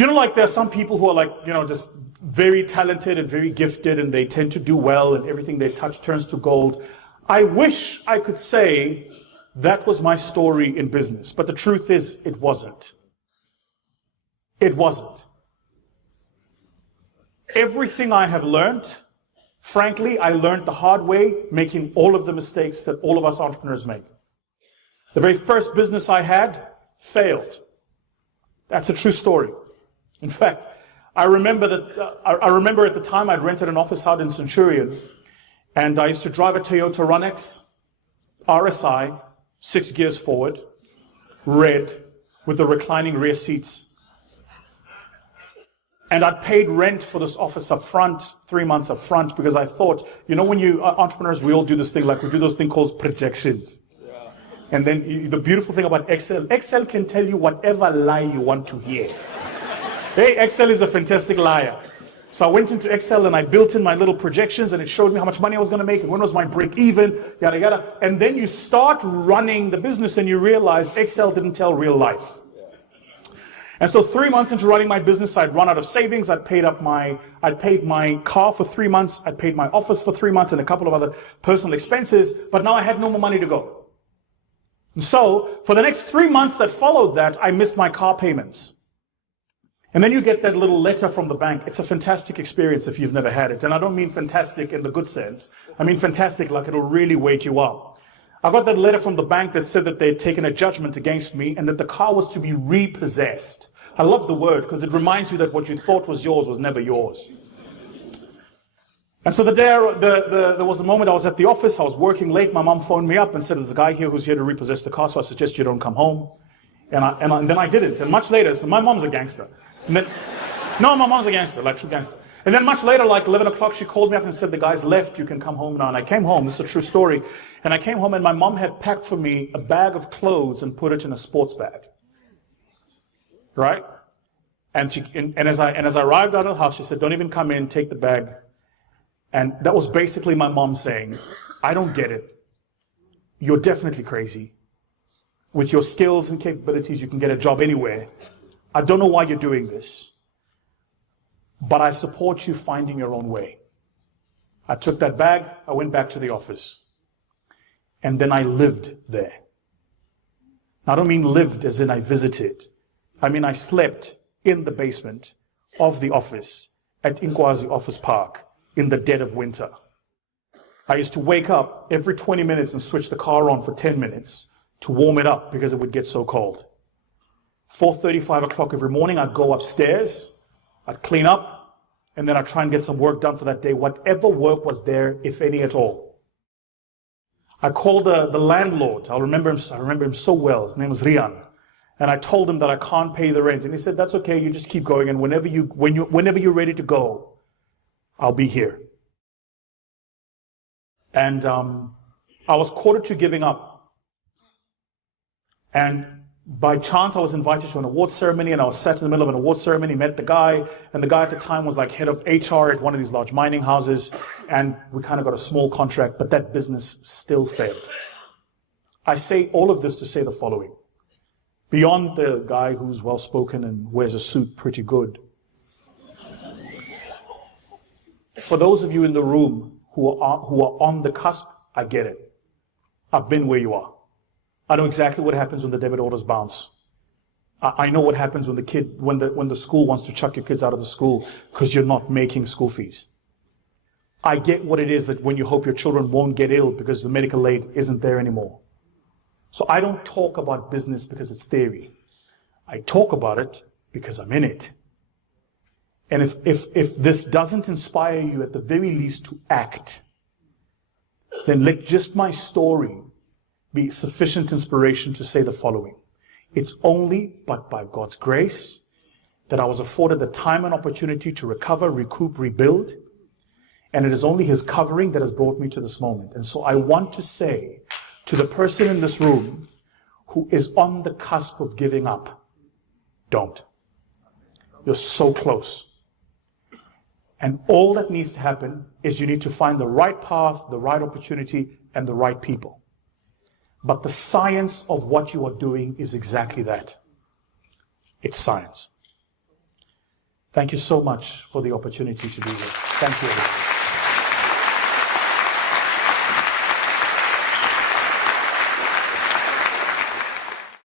Do you know, like, there are some people who are like, just very talented and very gifted, and they tend to do well, and everything they touch turns to gold. I wish I could say that was my story in business, but the truth is, it wasn't. It wasn't. Everything I have learned, frankly, I learned the hard way, making all of the mistakes that all of us entrepreneurs make. The very first business I had failed. That's a true story. In fact, I remember at the time I'd rented an office out in Centurion, and I used to drive a Toyota Runex RSI, 6 gears forward, red, with the reclining rear seats. And I'd paid rent for this office up front, 3 months up front, because I thought, when you entrepreneurs, we all do this thing, like we do those things called projections. Yeah. And then the beautiful thing about Excel can tell you whatever lie you want to hear. Hey, Excel is a fantastic liar. So I went into Excel and I built in my little projections, and it showed me how much money I was going to make and when was my break even, yada yada. And then you start running the business and you realize Excel didn't tell real life. And so 3 months into running my business, I'd run out of savings. I'd paid my car for 3 months. I'd paid my office for 3 months and a couple of other personal expenses. But now I had no more money to go. And so for the next 3 months that followed that, I missed my car payments. And then you get that little letter from the bank. It's a fantastic experience if you've never had it. And I don't mean fantastic in the good sense. I mean fantastic like it'll really wake you up. I got that letter from the bank that said that they'd taken a judgment against me and that the car was to be repossessed. I love the word because it reminds you that what you thought was yours was never yours. And so there was a moment I was at the office, I was working late, my mom phoned me up and said, there's a guy here who's here to repossess the car, so I suggest you don't come home. And then I didn't. And much later, so my mom's a gangster. And then, no, my mom's a gangster, like true gangster. And then much later, like 11 o'clock, she called me up and said, the guy's left, you can come home now. And I came home, this is a true story. And I came home and my mom had packed for me a bag of clothes and put it in a sports bag. Right? And as I arrived out of the house, she said, don't even come in, take the bag. And that was basically my mom saying, I don't get it. You're definitely crazy. With your skills and capabilities, you can get a job anywhere. I don't know why you're doing this, but I support you finding your own way. I took that bag, I went back to the office, and then I lived there. I don't mean lived as in I visited. I mean I slept in the basement of the office at Inkwazi Office Park in the dead of winter. I used to wake up every 20 minutes and switch the car on for 10 minutes to warm it up because it would get so cold. 4:30, 5 o'clock every morning, I'd go upstairs, I'd clean up, and then I'd try and get some work done for that day, whatever work was there, if any at all. I called the landlord. I remember him so well. His name was Rian. And I told him that I can't pay the rent. And he said, that's okay, you just keep going, and whenever you're ready to go, I'll be here. And I was quarter to giving up. And by chance, I was invited to an award ceremony, and I was sat in the middle of an award ceremony, met the guy, and the guy at the time was like head of HR at one of these large mining houses, and we kind of got a small contract, but that business still failed. I say all of this to say the following. Beyond the guy who's well-spoken and wears a suit pretty good, for those of you in the room who are on the cusp, I get it. I've been where you are. I know exactly what happens when the debit orders bounce. I know what happens when the school wants to chuck your kids out of the school because you're not making school fees. I get what it is that when you hope your children won't get ill because the medical aid isn't there anymore. So I don't talk about business because it's theory. I talk about it because I'm in it. And if this doesn't inspire you at the very least to act, then let just my story be sufficient inspiration to say the following. It's only but by God's grace that I was afforded the time and opportunity to recover, recoup, rebuild. And it is only His covering that has brought me to this moment. And so I want to say to the person in this room who is on the cusp of giving up, don't. You're so close. And all that needs to happen is you need to find the right path, the right opportunity, and the right people. But the science of what you are doing is exactly that. It's science. Thank you so much for the opportunity to do this. Thank you, everybody.